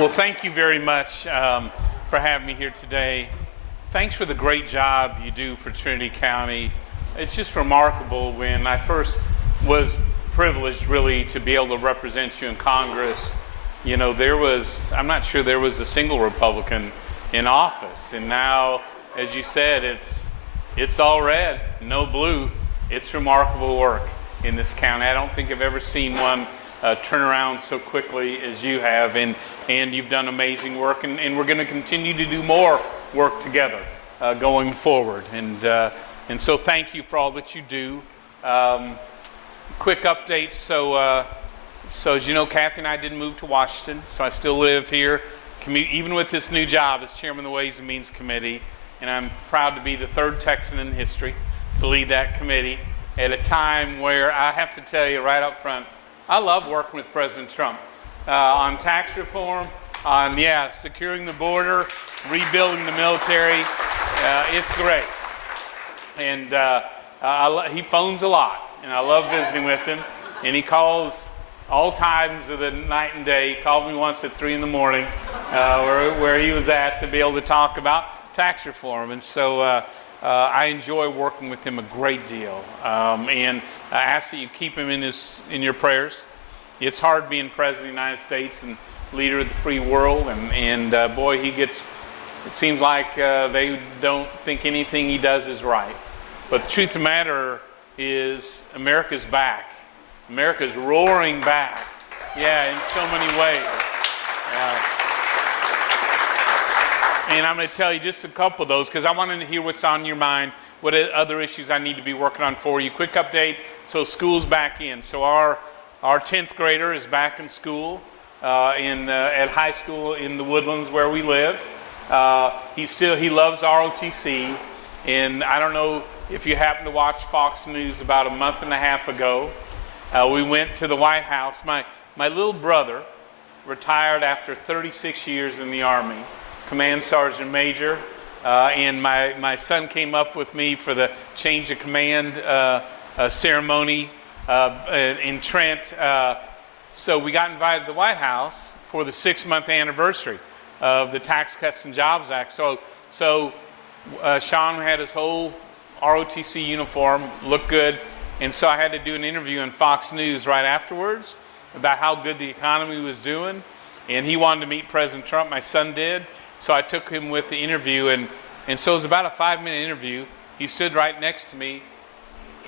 Well, thank you very much for having me here today. Thanks for the great job you do for Trinity County. It's just remarkable. When I first was privileged really to be able to represent you in Congress, you know, I'm not sure there was a single Republican in office. And now, as you said, it's all red, no blue. It's remarkable work in this county. I don't think I've ever seen one turn around so quickly as you have, and you've done amazing work, and we're going to continue to do more work together going forward. And so thank you for all that you do. Quick update. So as you know, Kathy and I didn't move to Washington, so I still live here, commute even with this new job as chairman of the Ways and Means Committee, and I'm proud to be the third Texan in history to lead that committee at a time where I have to tell you right up front, I love working with President Trump on tax reform, on securing the border, rebuilding the military. It's great, and he phones a lot, and I love visiting with him. And he calls all times of the night and day. He called me once at 3 in the morning, where he was at, to be able to talk about tax reform. And so I enjoy working with him a great deal, and I ask that you keep him in your prayers. It's hard being president of the United States and leader of the free world, and boy, it seems like they don't think anything he does is right. But the truth of the matter is, America's back. America's roaring back, in so many ways. And I'm going to tell you just a couple of those, because I wanted to hear what's on your mind, what other issues I need to be working on for you. Quick update. So school's back in. So our 10th grader is back in school at high school in the Woodlands where we live. He loves ROTC, and I don't know if you happen to watch Fox News. About a month and a half ago, we went to the White House. My little brother retired after 36 years in the Army, Command Sergeant Major, and my son came up with me for the change of command ceremony in Trent. So we got invited to the White House for the 6-month anniversary of the Tax Cuts and Jobs Act. So Sean had his whole ROTC uniform, looked good, and so I had to do an interview on Fox News right afterwards about how good the economy was doing, and he wanted to meet President Trump. My son did. So I took him with the interview, and so it was about a 5-minute interview. He stood right next to me.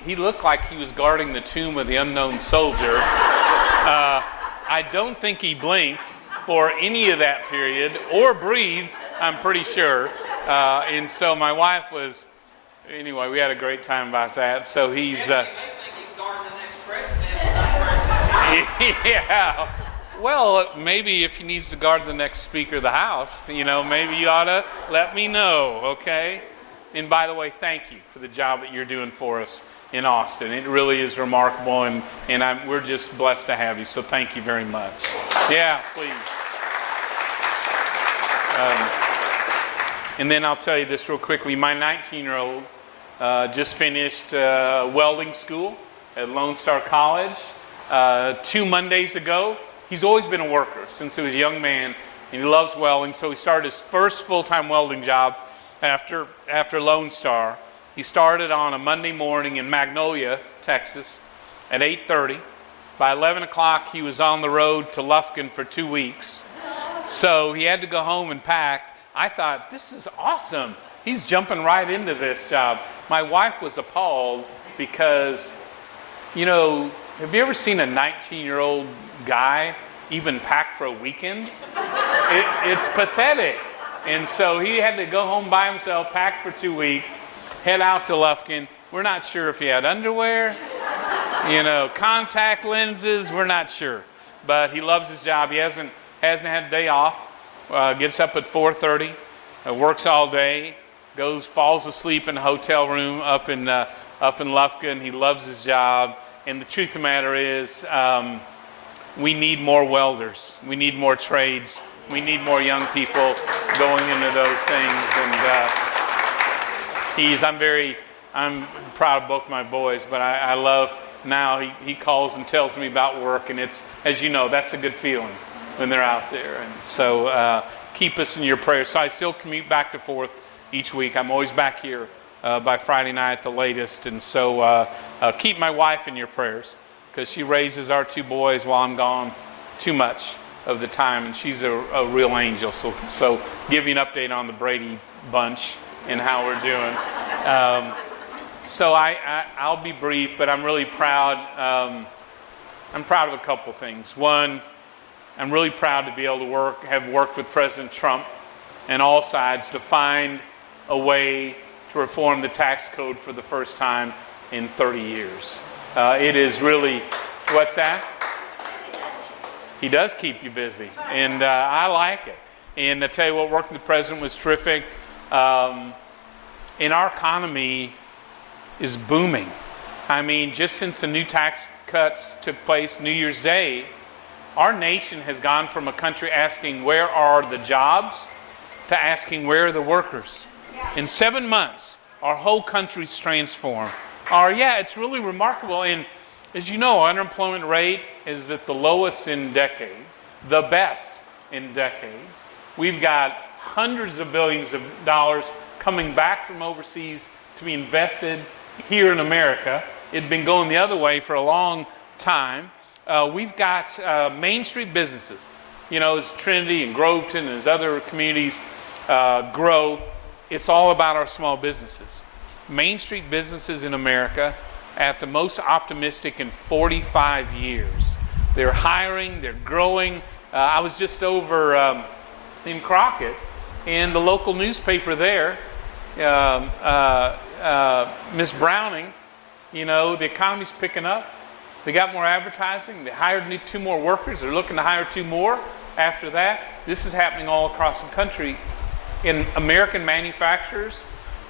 He looked like he was guarding the tomb of the unknown soldier. I don't think he blinked for any of that period, or breathed, I'm pretty sure. And so my wife was, anyway, we had a great time about that. So he's... They think he's guarding the next president. Yeah. Well, maybe if he needs to guard the next Speaker of the House, maybe you ought to let me know, okay? And by the way, thank you for the job that you're doing for us in Austin. It really is remarkable, and we're just blessed to have you, so thank you very much. Yeah, please. And then I'll tell you this real quickly. My 19-year-old just finished welding school at Lone Star College 2 Mondays ago. He's always been a worker since he was a young man, and he loves welding. So he started his first full-time welding job after Lone Star. He started on a Monday morning in Magnolia, Texas, at 8:30. By 11 o'clock, he was on the road to Lufkin for 2 weeks. So he had to go home and pack. I thought, this is awesome. He's jumping right into this job. My wife was appalled because, have you ever seen a 19-year-old guy even pack for a weekend? It's pathetic. And so he had to go home by himself, pack for 2 weeks, head out to Lufkin. We're not sure if he had underwear, contact lenses. We're not sure. But he loves his job. He hasn't had a day off. Gets up at 4:30, works all day, falls asleep in a hotel room up in Lufkin. He loves his job. And the truth of the matter is, we need more welders. We need more trades. We need more young people going into those things. And I'm proud of both my boys, but I love now he calls and tells me about work, and it's, as you know, that's a good feeling. when they're out there. And so keep us in your prayers. So I still commute back and forth each week. I'm always back here by Friday night at the latest. And so keep my wife in your prayers, because she raises our two boys while I'm gone too much of the time, and she's a real angel. So give you an update on the Brady bunch and how we're doing. So I'll be brief, but I'm really proud. I'm proud of a couple things. One, I'm really proud to be able to have worked with President Trump and all sides to find a way to reform the tax code for the first time in 30 years. It is really, what's that? He does keep you busy, and I like it. And I tell you what, working with the president was terrific. And our economy is booming. I mean, just since the new tax cuts took place New Year's Day, our nation has gone from a country asking where are the jobs to asking where are the workers. In 7 months, our whole country's transformed. It's really remarkable. And as you know, our unemployment rate is at the lowest in decades, the best in decades. We've got hundreds of billions of dollars coming back from overseas to be invested here in America. It'd been going the other way for a long time. We've got Main Street businesses. You know, as Trinity and Groveton and as other communities grow, it's all about our small businesses. Main Street businesses in America at the most optimistic in 45 years. They're hiring, they're growing. I was just over in Crockett, and the local newspaper there, Miss Browning, you know, the economy's picking up. They got more advertising. They hired 2 more workers. They're looking to hire 2 more after that. This is happening all across the country. In American manufacturers,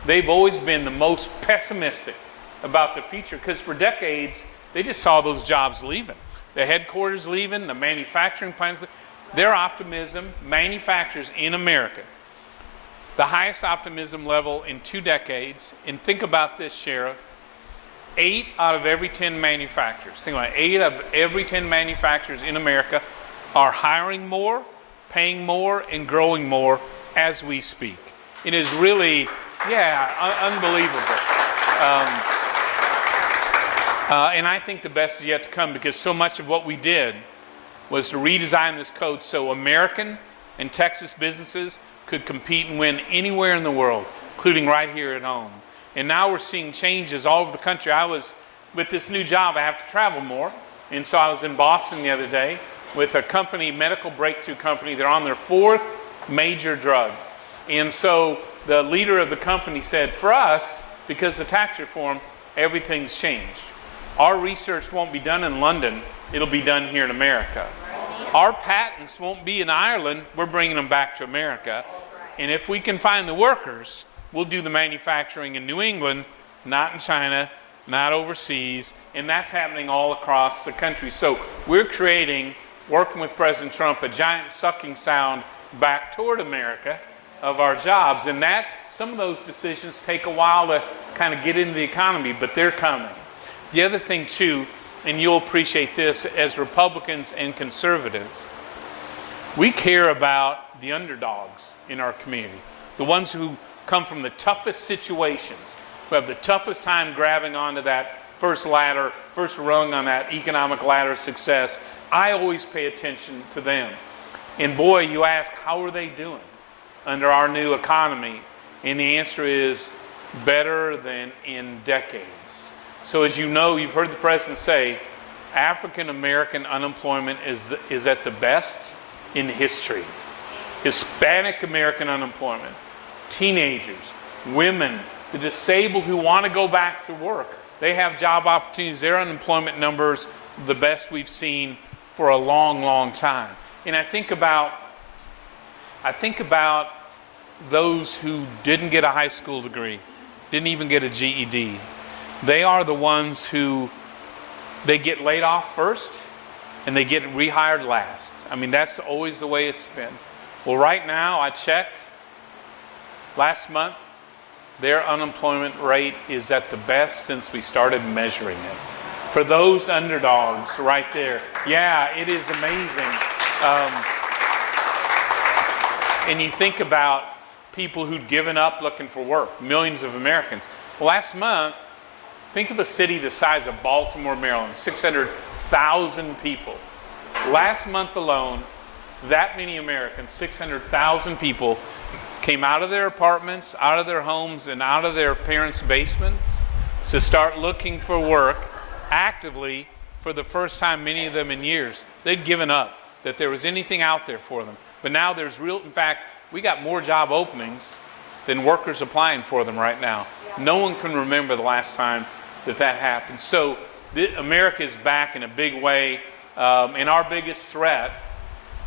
they've always been the most pessimistic about the future, because for decades, they just saw those jobs leaving. The headquarters leaving, the manufacturing plants. Their optimism, manufacturers in America, the highest optimism level in 2 decades. And think about this, Sheriff. 8 out of every 10 manufacturers, think about it, 8 of every 10 manufacturers in America are hiring more, paying more, and growing more as we speak. It is really, unbelievable. And I think the best is yet to come, because so much of what we did was to redesign this code so American and Texas businesses could compete and win anywhere in the world, including right here at home. And now we're seeing changes all over the country. With this new job, I have to travel more. And so I was in Boston the other day with a company, medical breakthrough company. They're on their 4th major drug. And so the leader of the company said, for us, because of tax reform, everything's changed. Our research won't be done in London. It'll be done here in America. Our patents won't be in Ireland. We're bringing them back to America. And if we can find the workers, we'll do the manufacturing in New England, not in China, not overseas. And that's happening all across the country. So we're creating, working with President Trump, a giant sucking sound back toward America of our jobs. And that, some of those decisions take a while to kind of get into the economy, but they're coming. The other thing, too, and you'll appreciate this, as Republicans and conservatives, we care about the underdogs in our community, the ones who come from the toughest situations, who have the toughest time grabbing onto that first rung on that economic ladder of success. I always pay attention to them. And boy, you ask, how are they doing under our new economy? And the answer is better than in decades. So as you know, you've heard the president say, African American unemployment is at the best in history. Hispanic American unemployment, teenagers, women, the disabled who want to go back to work, they have job opportunities. Their unemployment numbers are the best we've seen for a long, long time. And I think about those who didn't get a high school degree, didn't even get a GED. They are the ones who, they get laid off first and they get rehired last. I mean, that's always the way it's been. Well, right now, I checked last month, their unemployment rate is at the best since we started measuring it. For those underdogs right there, yeah, it is amazing. And you think about people who'd given up looking for work, millions of Americans. Well, last month, think of a city the size of Baltimore, Maryland, 600,000 people. Last month alone, that many Americans, 600,000 people, came out of their apartments, out of their homes, and out of their parents' basements to start looking for work actively for the first time, many of them in years. They'd given up that there was anything out there for them. But now there's real, in fact, we got more job openings than workers applying for them right now. No one can remember the last time that happened. So America is back in a big way. And our biggest threat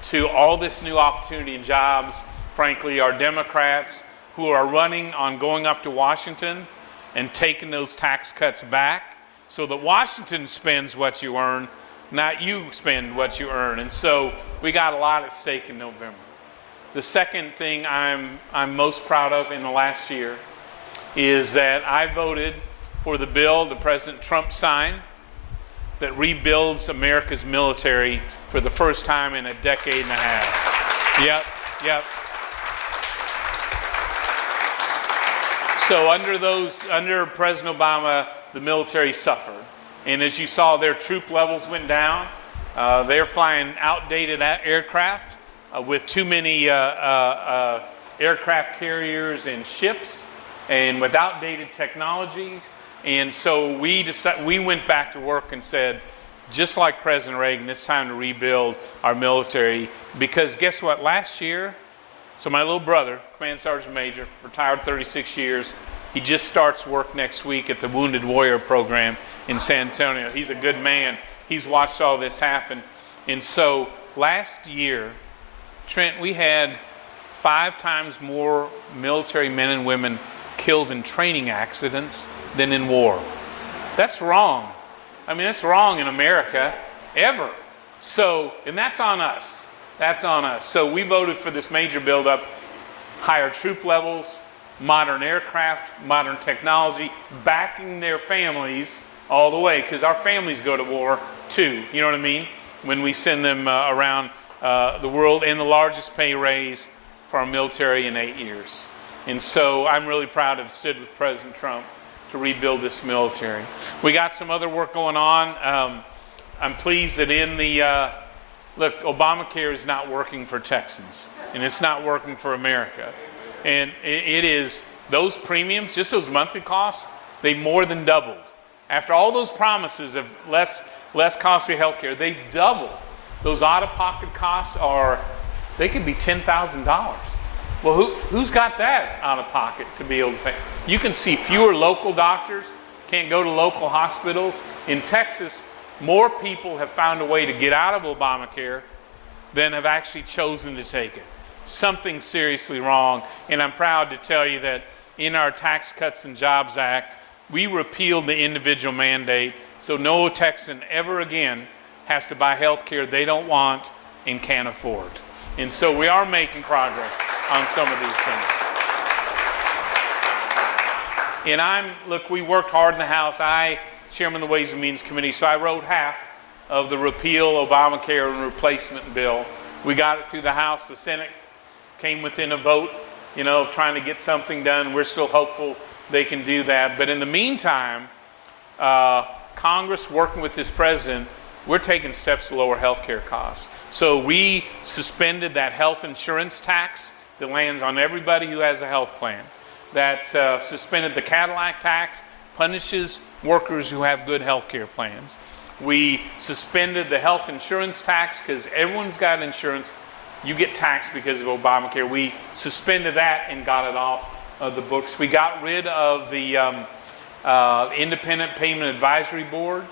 to all this new opportunity and jobs, frankly, are Democrats who are running on going up to Washington and taking those tax cuts back so that Washington spends what you earn, not you spend what you earn. And so we got a lot at stake in November. The second thing I'm most proud of in the last year is that I voted for the bill that President Trump signed that rebuilds America's military for the first time in a decade and a half. Yep. So under President Obama, the military suffered. And as you saw, their troop levels went down. They're flying outdated aircraft with too many aircraft carriers and ships and with outdated technologies. And so we went back to work and said, just like President Reagan, it's time to rebuild our military. Because guess what? Last year, so my little brother, Command Sergeant Major, retired 36 years, he just starts work next week at the Wounded Warrior Program in San Antonio. He's a good man. He's watched all this happen. And so last year, Trent, we had 5 times more military men and women killed in training accidents than in war. That's wrong. I mean, that's wrong in America, ever. So, and that's on us. That's on us. So we voted for this major buildup, higher troop levels, modern aircraft, modern technology, backing their families all the way, because our families go to war too, you know what I mean? When we send them around the world, and the largest pay raise for our military in 8 years. And so I'm really proud to have stood with President Trump to rebuild this military. We got some other work going on. I'm pleased that in the, look, Obamacare is not working for Texans, and it's not working for America. And it is, those premiums, just those monthly costs, they more than doubled. After all those promises of less costly health care, they doubled. Those out-of-pocket costs they could be $10,000. Well, who's got that out of pocket to be able to pay? You can see fewer local doctors, can't go to local hospitals. In Texas, more people have found a way to get out of Obamacare than have actually chosen to take it. Something seriously wrong. And I'm proud to tell you that in our Tax Cuts and Jobs Act, we repealed the individual mandate, so no Texan ever again has to buy health care they don't want and can't afford. And so we are making progress on some of these things. And look, we worked hard in the House. I, Chairman of the Ways and Means Committee, so I wrote half of the repeal Obamacare and replacement bill. We got it through the House. The Senate came within a vote, of trying to get something done. We're still hopeful they can do that. But in the meantime, Congress, working with this president, we're taking steps to lower health care costs. So we suspended that health insurance tax that lands on everybody who has a health plan. That suspended the Cadillac tax, punishes workers who have good health care plans. We suspended the health insurance tax because everyone's got insurance. You get taxed because of Obamacare. We suspended that and got it off of the books. We got rid of the Independent Payment Advisory Board.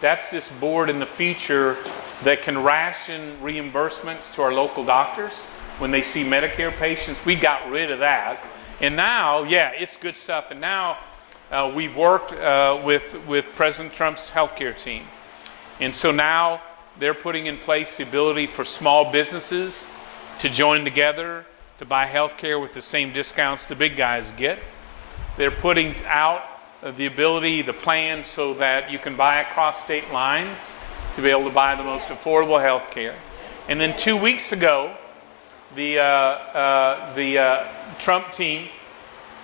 That's this board in the future that can ration reimbursements to our local doctors when they see Medicare patients. We got rid of that. And now, it's good stuff. And now we've worked with President Trump's healthcare team. And so now they're putting in place the ability for small businesses to join together to buy healthcare with the same discounts the big guys get. They're putting out the ability, the plan, so that you can buy across state lines to be able to buy the most affordable health care. And then 2 weeks ago, the Trump team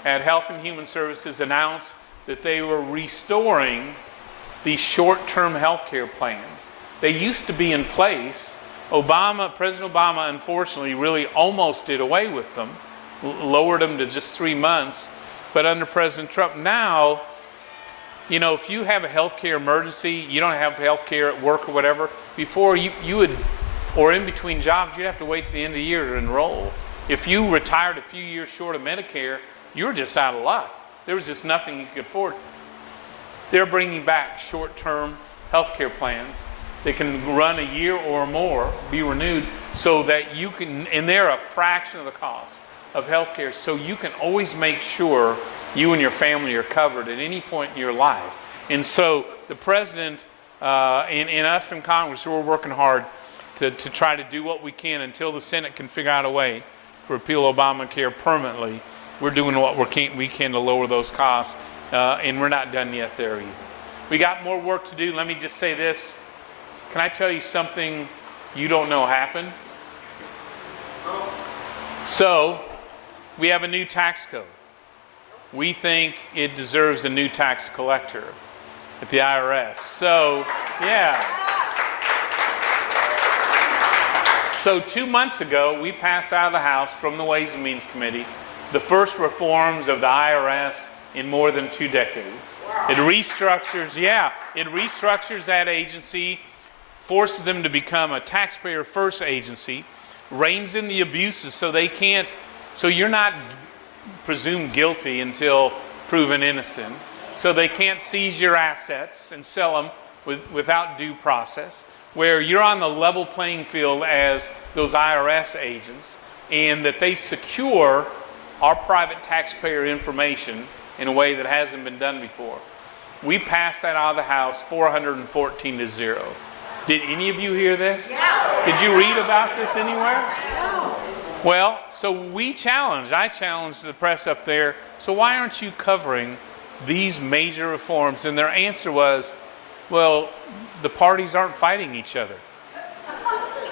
at Health and Human Services announced that they were restoring these short-term health care plans. They used to be in place. President Obama, unfortunately, really almost did away with them, lowered them to just 3 months. But under President Trump now, you know, if you have a health care emergency, you don't have health care at work or whatever, before you would, or in between jobs, you'd have to wait to the end of the year to enroll. If you retired a few years short of Medicare, you were just out of luck. There was just nothing you could afford. They're bringing back short-term health care plans. They can run a year or more, be renewed, so that you can, and they're a fraction of the cost of health care, so you can always make sure you and your family are covered at any point in your life. And so the president and us in Congress, we're working hard to try to do what we can until the Senate can figure out a way to repeal Obamacare permanently. We're doing what we can to lower those costs, and we're not done yet there either. We got more work to do. Let me just say this. Can I tell you something you don't know happened? So, we have a new tax code. We think it deserves a new tax collector at the IRS. So, yeah. So 2 months ago, we passed out of the House from the Ways and Means Committee the first reforms of the IRS in more than 2 decades. It restructures that agency, forces them to become a taxpayer-first agency, reins in the abuses so you're not presumed guilty until proven innocent. So they can't seize your assets and sell them without due process, where you're on the level playing field as those IRS agents, and that they secure our private taxpayer information in a way that hasn't been done before. We passed that out of the House 414 to 0. Did any of you hear this? No. Did you read about this anywhere? No. Well, so I challenged the press up there, so why aren't you covering these major reforms? And their answer was, well, the parties aren't fighting each other.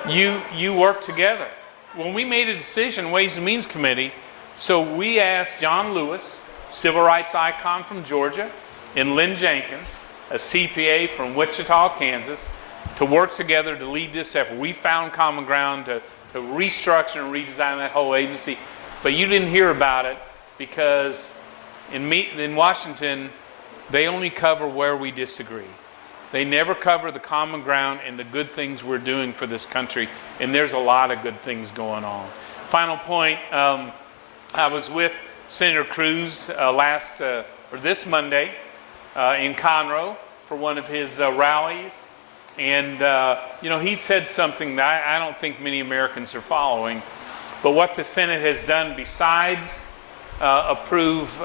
You work together. When we made a decision, Ways and Means Committee, so we asked John Lewis, civil rights icon from Georgia, and Lynn Jenkins, a CPA from Wichita, Kansas, to work together to lead this effort. We found common ground to restructure and redesign that whole agency. But you didn't hear about it because in Washington, they only cover where we disagree. They never cover the common ground and the good things we're doing for this country. And there's a lot of good things going on. Final point, I was with Senator Cruz this Monday in Conroe for one of his rallies. And, he said something that I don't think many Americans are following. But what the Senate has done besides approve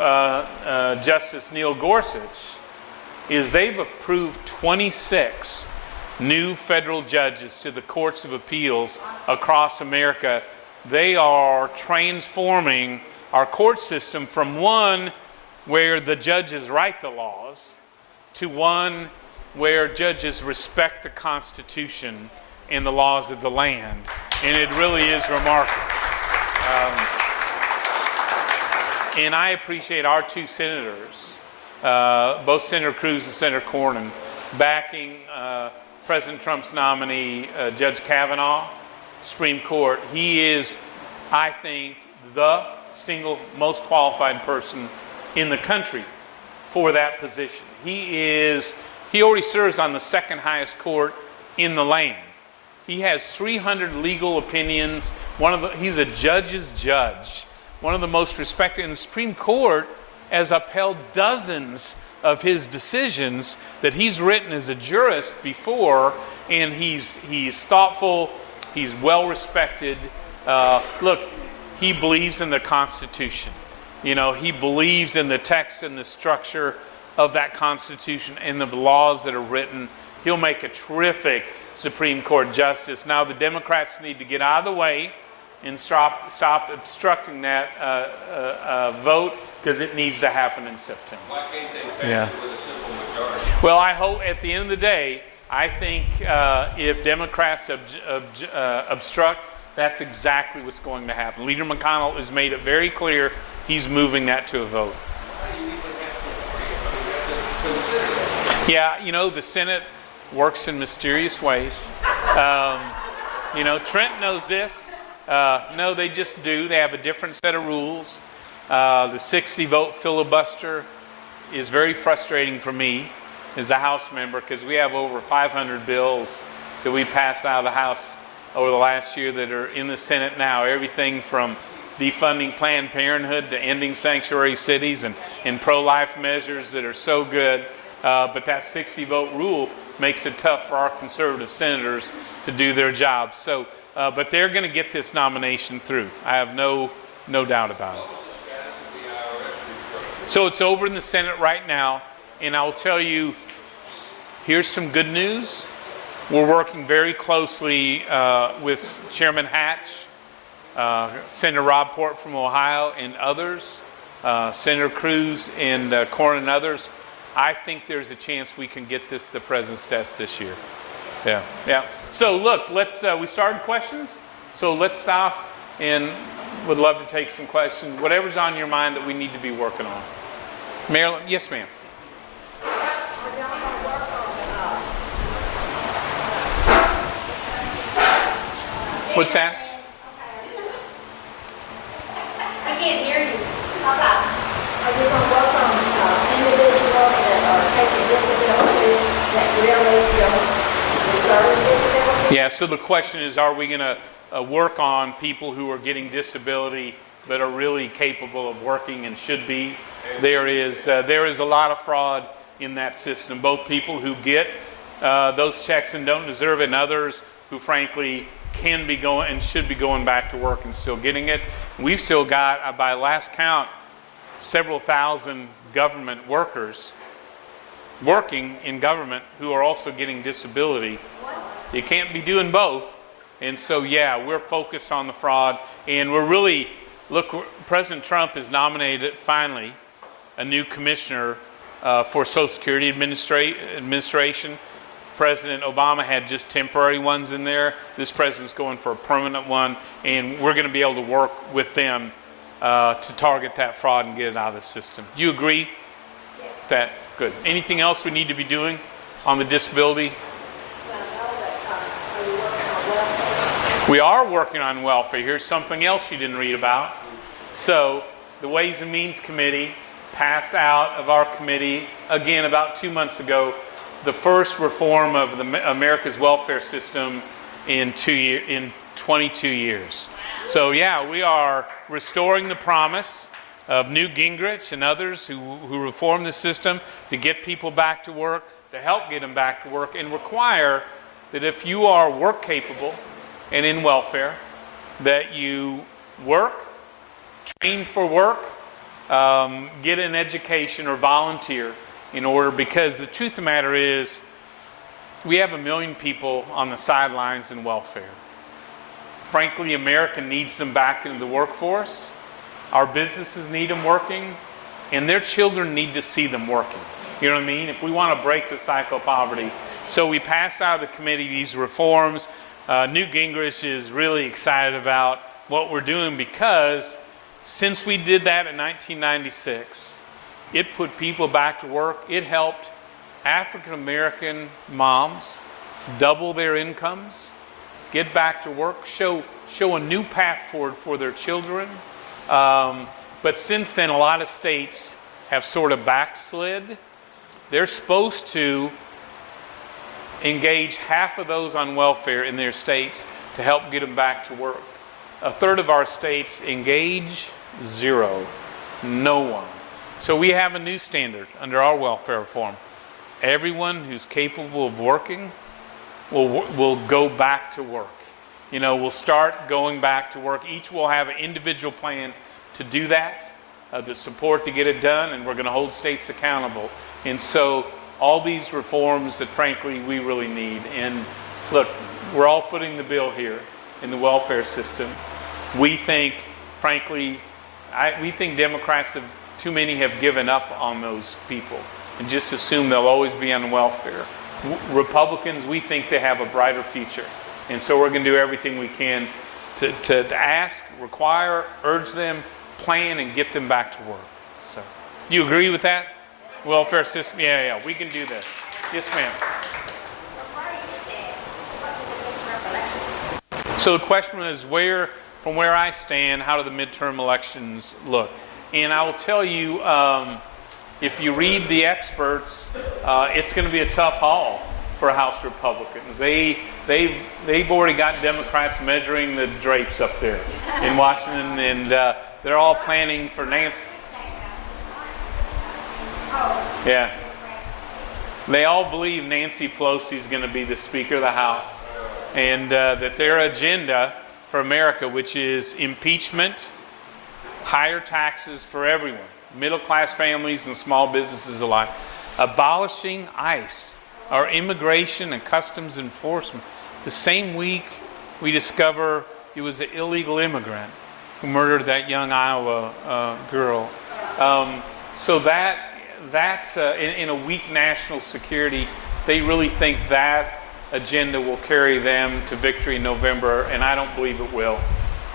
Justice Neil Gorsuch is they've approved 26 new federal judges to the courts of appeals across America. They are transforming our court system from one where the judges write the laws to one where judges respect the Constitution and the laws of the land. And it really is remarkable. And I appreciate our 2 senators, both Senator Cruz and Senator Cornyn, backing President Trump's nominee, Judge Kavanaugh, Supreme Court. He is, I think, the single most qualified person in the country for that position. He already serves on the second highest court in the land. He has 300 legal opinions. He's a judge's judge. One of the most respected. And the Supreme Court has upheld dozens of his decisions that he's written as a jurist before, and he's thoughtful, he's well respected. Look, he believes in the Constitution. He believes in the text and the structure of that Constitution and the laws that are written. He'll make a terrific Supreme Court justice. Now the Democrats need to get out of the way and stop obstructing that vote, because it needs to happen in September. Why can't they pass it with a simple majority? Well, I hope at the end of the day, I think if Democrats obstruct, that's exactly what's going to happen. Leader McConnell has made it very clear he's moving that to a vote. Yeah, you know, the Senate works in mysterious ways. You know, Trent knows this. No, they just do. They have a different set of rules. The 60-vote filibuster is very frustrating for me as a House member because we have over 500 bills that we passed out of the House over the last year that are in the Senate now. Everything from defunding Planned Parenthood to ending sanctuary cities and pro-life measures that are so good. But that 60-vote rule makes it tough for our conservative senators to do their job. So, but they're going to get this nomination through. I have no doubt about it. So it's over in the Senate right now, and I'll tell you, here's some good news. We're working very closely with Chairman Hatch, Senator Rob Port from Ohio, and others, Senator Cruz and Cornyn and others. I think there's a chance we can get this to the president's desk this year. Yeah. So look, we started questions, so let's stop and would love to take some questions. Whatever's on your mind that we need to be working on. Marilyn, yes, ma'am. What's that? I can't hear you. Okay. Are you going to work on individuals that are taking disability that really don't deserve disability? Yeah, so the question is, are we going to work on people who are getting disability but are really capable of working and should be? There is a lot of fraud in that system, both people who get those checks and don't deserve it, and others who frankly can be going and should be going back to work and still getting it. We've still got, by last count, several thousand government workers working in government who are also getting disability. You can't be doing both. And so, yeah, we're focused on the fraud. And we're really, look, President Trump has nominated, finally, a new commissioner for Social Security Administration. President Obama had just temporary ones in there. This president's going for a permanent one. And we're going to be able to work with them to target that fraud and get it out of the system. Do you agree? Yes. That good. Anything else we need to be doing on the disability? We are working on welfare. Here's something else you didn't read about. So the Ways and Means Committee passed out of our committee, again, about 2 months ago, the first reform of America's welfare system in 22 years. So yeah, we are restoring the promise of Newt Gingrich and others who reformed the system to get people back to work, to help get them back to work, and require that if you are work capable and in welfare, that you work, train for work, get an education or volunteer in order, because the truth of the matter is we have 1 million people on the sidelines in welfare. Frankly, America needs them back into the workforce. Our businesses need them working, and their children need to see them working. You know what I mean? If we want to break the cycle of poverty. So we passed out of the committee these reforms. Newt Gingrich is really excited about what we're doing because since we did that in 1996, it put people back to work. It helped African American moms double their incomes, get back to work, show a new path forward for their children. But since then, a lot of states have sort of backslid. They're supposed to engage half of those on welfare in their states to help get them back to work. A third of our states engage zero, no one. So we have a new standard under our welfare reform. Everyone who's capable of working will go back to work. You know, we'll start going back to work. Each will have an individual plan to do that, the support to get it done, and we're going to hold states accountable. And so all these reforms that frankly we really need. And look, we're all footing the bill here in the welfare system. We think, frankly, we think Democrats too many have given up on those people and just assume they'll always be on welfare. Republicans, we think they have a brighter future. And so we're going to do everything we can to ask, require, urge them, plan, and get them back to work. So, do you agree with that? Welfare system? Yeah, we can do this. Yes, ma'am. Where do you stand? What do the midterm elections? So the question is, from where I stand, how do the midterm elections look? And I will tell you, if you read the experts, it's going to be a tough haul for House Republicans. They've already got Democrats measuring the drapes up there in Washington, and they're all planning for Nancy. Yeah. They all believe Nancy Pelosi is going to be the Speaker of the House, and that their agenda for America, which is impeachment, higher taxes for everyone, middle-class families and small businesses alike, abolishing ICE, our immigration and customs enforcement. The same week we discover it was an illegal immigrant who murdered that young Iowa girl. So that's in a weak national security, they really think that agenda will carry them to victory in November, and I don't believe it will.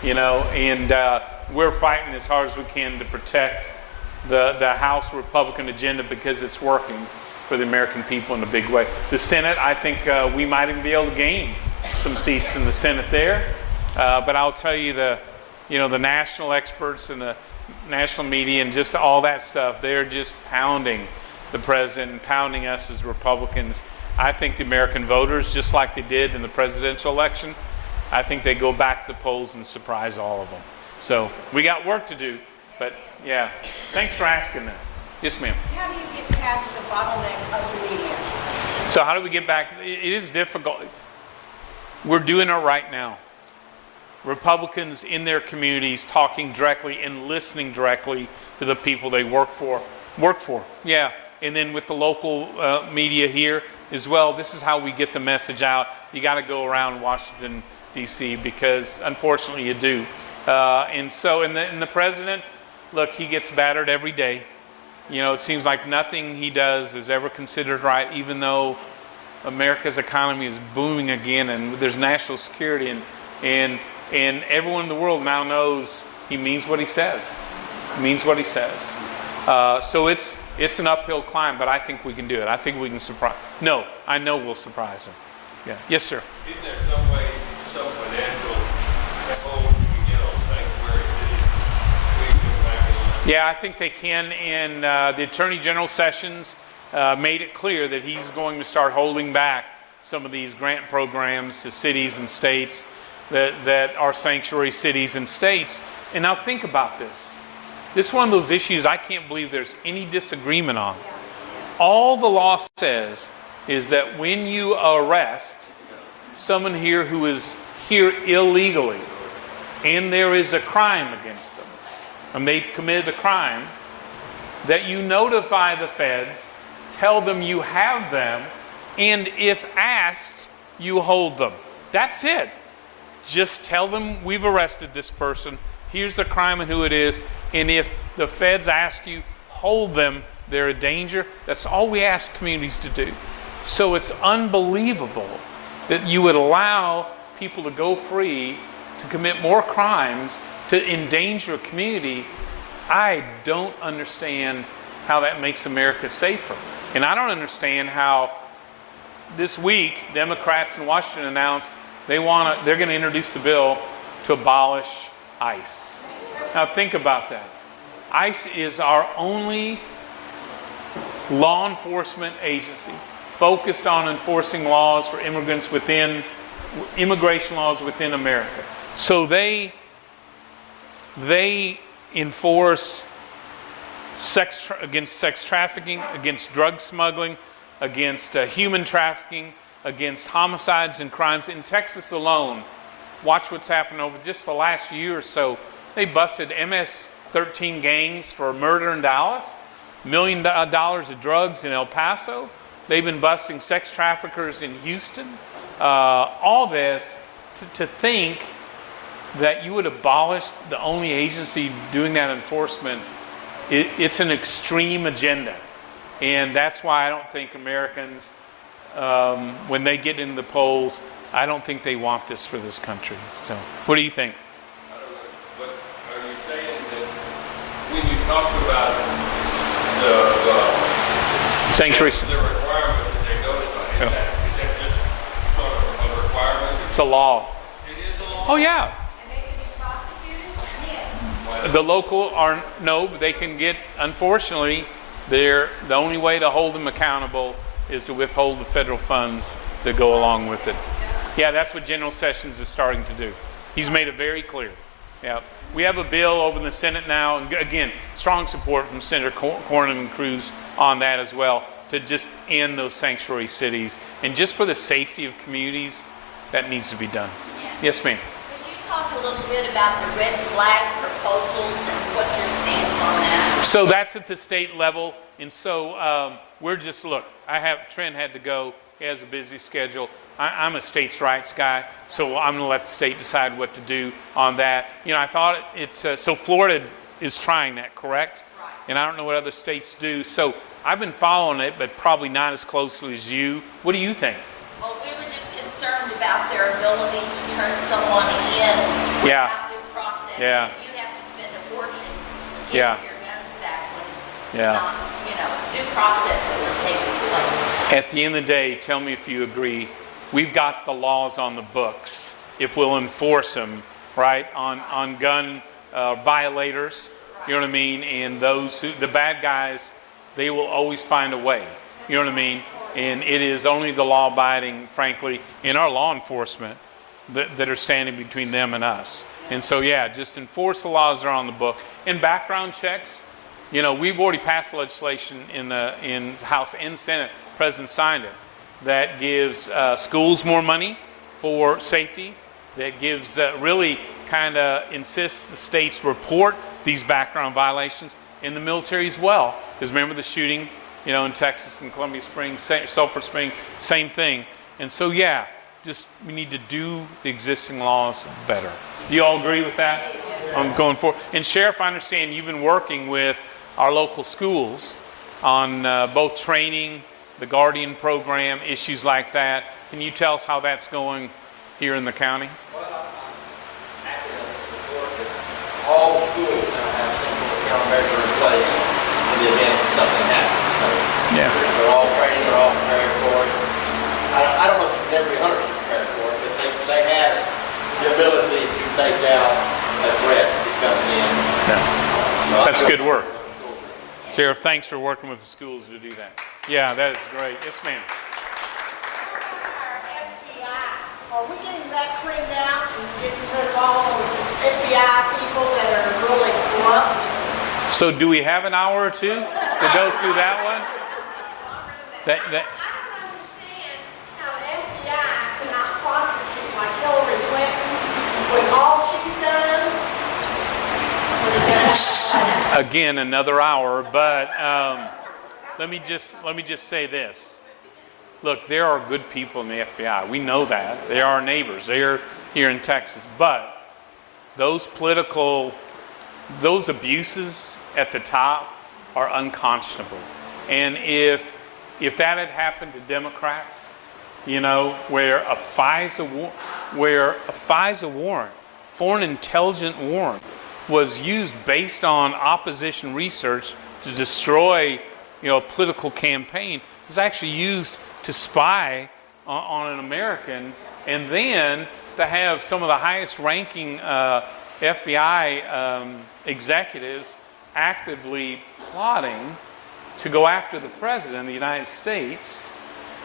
And we're fighting as hard as we can to protect the House Republican agenda because it's working for the American people in a big way. The Senate, I think we might even be able to gain some seats in the Senate there. But I'll tell you, the national experts and the national media and just all that stuff, they're just pounding the president and pounding us as Republicans. I think the American voters, just like they did in the presidential election, I think they go back to the polls and surprise all of them. So we got work to do, but yeah. Thanks for asking that. Yes, ma'am. How do you get past the bottleneck of the media? So how do we get back? It is difficult. We're doing it right now. Republicans in their communities talking directly and listening directly to the people they work for. Yeah. And then with the local media here as well, this is how we get the message out. You got to go around Washington, D.C., because unfortunately you do. And the president, look, he gets battered every day. It seems like nothing he does is ever considered right, even though America's economy is booming again and there's national security, and everyone in the world now knows he means what he says. So it's an uphill climb, but I think we can do it. I think we can surprise. No, I know we'll surprise him. Yeah. Yes, sir. Isn't there some way, some financial hold you can get on sanctuary cities? Yeah, I think they can. And the Attorney General Sessions made it clear that he's going to start holding back some of these grant programs to cities and states that are sanctuary cities and states. And now think about this. This is one of those issues I can't believe there's any disagreement on. All the law says is that when you arrest someone here who is here illegally and there is a crime against them, and they've committed a crime, that you notify the feds, tell them you have them, and if asked, you hold them. That's it. Just tell them we've arrested this person, here's the crime and who it is, and if the feds ask you, hold them, they're a danger. That's all we ask communities to do. So it's unbelievable that you would allow people to go free, to commit more crimes, to endanger a community. I don't understand how that makes America safer. And I don't understand how this week Democrats in Washington announced they're going to introduce the bill to abolish ICE. Now think about that. ICE is our only law enforcement agency focused on enforcing laws for immigrants immigration laws within America. So they enforce against sex trafficking, against drug smuggling, against human trafficking, against homicides and crimes. In Texas alone, watch what's happened over just the last year or so. They busted MS-13 gangs for murder in Dallas, $1 million of drugs in El Paso. They've been busting sex traffickers in Houston. All this to think that you would abolish the only agency doing that enforcement, it's an extreme agenda. And that's why I don't think Americans when they get into the polls, I don't think they want this for this country. So, what do you think? But are you saying that when you talk about Sanctuary. the requirement that they notify, is that just sort of a requirement? It's a law. It is a law? Oh, yeah. And they can be prosecuted? Yes. The local are, no, but they can get, unfortunately, the only way to hold them accountable is to withhold the federal funds that go along with it. Yeah, that's what General Sessions is starting to do. He's made it very clear. Yeah. We have a bill over in the Senate now, and again, strong support from Senator Cornyn and Cruz on that as well, to just end those sanctuary cities. And just for the safety of communities, that needs to be done. Yeah. Yes, ma'am. Could you talk a little bit about the red flag proposals and what your stance on that? So that's at the state level. And so we're just, look, Trent had to go. He has a busy schedule. I'm a states' rights guy, so I'm going to let the state decide what to do on that. You know, I thought so Florida is trying that, correct? Right. And I don't know what other states do. So I've been following it, but probably not as closely as you. What do you think? Well, we were just concerned about their ability to turn someone in Yeah. without due process. Yeah. And you have to spend a fortune Yeah. getting your guns back when it's Yeah. not, due process isn't taking place. At the end of the day, tell me if you agree, we've got the laws on the books, if we'll enforce them, right, on gun violators, you know what I mean, and the bad guys, they will always find a way, you know what I mean, and it is only the law-abiding, frankly, in our law enforcement that are standing between them and us. And so, yeah, just enforce the laws that are on the book. And background checks, you know, we've already passed legislation in the House and Senate. The President signed it. That gives schools more money for safety. That gives really kind of insists the states report these background violations in the military as well. Because remember the shooting, you know, in Texas and Columbia Springs, Sulphur Springs, same thing. And so, yeah, just we need to do the existing laws better. Do you all agree with that? I'm going forward. And Sheriff, I understand you've been working with our local schools on both training, the Guardian program, issues like that. Can you tell us how that's going here in the county? Well, I'm happy to report that all schools now have some sort of countermeasure in place in the event that something happens. So Yeah. they're all training, they're all prepared for it. I don't know if you can ever be 100% prepared for it, but they have the ability to take out a threat that comes in. Yeah. So That's I feel good work. comfortable with the schools. Sheriff, thanks for working with the schools to do that. Yeah, that is great. Yes, ma'am. Our FBI, are we getting that cleaned out and getting rid of all those FBI people that are really corrupt? So do we have an hour or two to go through that one? That I don't understand how the FBI cannot prosecute like Hillary Clinton with all she's done. again, another hour, but let me just say this. Look, there are good people in the FBI. We know that. They are our neighbors. They are here in Texas. But those abuses at the top are unconscionable. And if that had happened to Democrats, you know, where a FISA warrant, foreign intelligence warrant, was used based on opposition research to destroy, you know, a political campaign, it was actually used to spy on an American, and then to have some of the highest ranking FBI executives actively plotting to go after the President of the United States,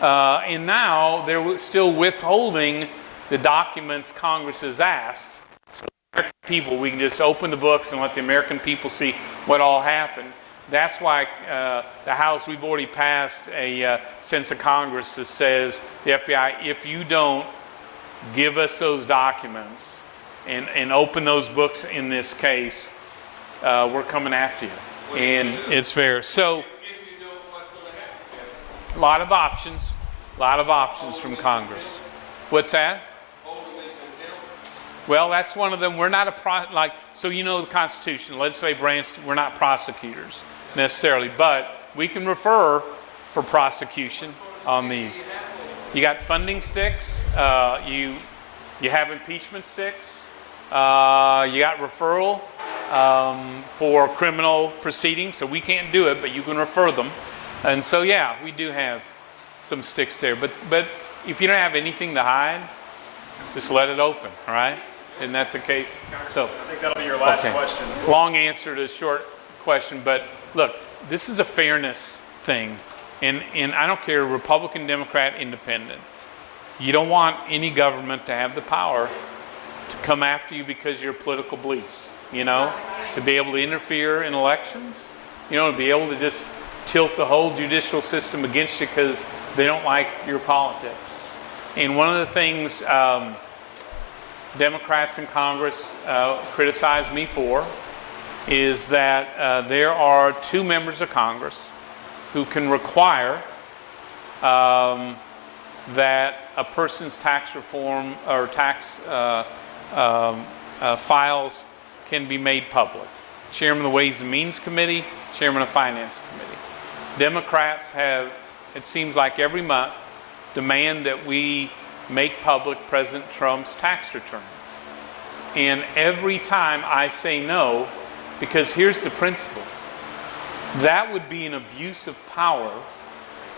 and now they're still withholding the documents Congress has asked. So the American people, we can just open the books and let the American people see what all happened. That's why the House, we've already passed a sense of Congress that says, the FBI, if you don't give us those documents and open those books in this case, we're coming after you. And it's fair. So, a lot of options from Congress. What's that? Well, that's one of them. We're not so you know the Constitution, legislative branch, we're not prosecutors necessarily, but we can refer for prosecution on these. You got funding sticks. You have impeachment sticks. You got referral for criminal proceedings. So we can't do it, but you can refer them. And so, yeah, we do have some sticks there. But if you don't have anything to hide, just let it open, all right? Isn't that the case? So I think that'll be your last question. Long answer to a short question, but look, this is a fairness thing. And I don't care, Republican, Democrat, Independent. You don't want any government to have the power to come after you because of your political beliefs, you know, to be able to interfere in elections, you know, to be able to just tilt the whole judicial system against you because they don't like your politics. And one of the things Democrats in Congress criticize me for is that there are 2 members of Congress who can require that a person's tax reform or tax files can be made public. Chairman of the Ways and Means Committee, Chairman of the Finance Committee. Democrats have, it seems like every month, demand that we make public President Trump's tax returns. And every time I say no, because here's the principle. That would be an abuse of power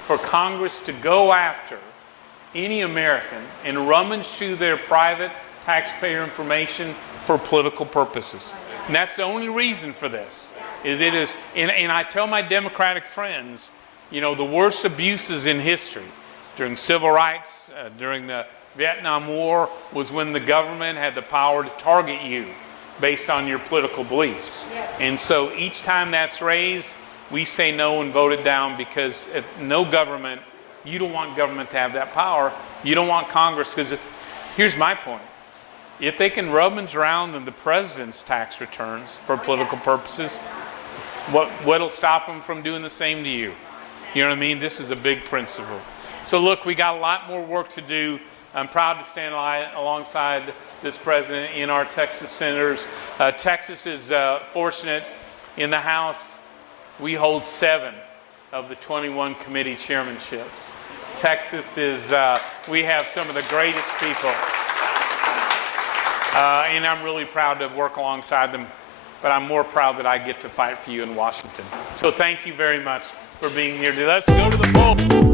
for Congress to go after any American and rummage through their private taxpayer information for political purposes. And that's the only reason for this. And I tell my Democratic friends, you know, the worst abuses in history during civil rights, during the Vietnam War, was when the government had the power to target you based on your political beliefs. Yes. And so each time that's raised, we say no and vote it down, because if no government, you don't want government to have that power. You don't want Congress, because here's my point. If they can rummage around in the president's tax returns for political purposes, what'll stop them from doing the same to you? You know what I mean? This is a big principle. So look, we got a lot more work to do. I'm proud to stand alongside this president in our Texas senators. Texas is fortunate. In the House, we hold 7 of the 21 committee chairmanships. Texas is, we have some of the greatest people. And I'm really proud to work alongside them, but I'm more proud that I get to fight for you in Washington. So thank you very much for being here today. Let's go to the poll.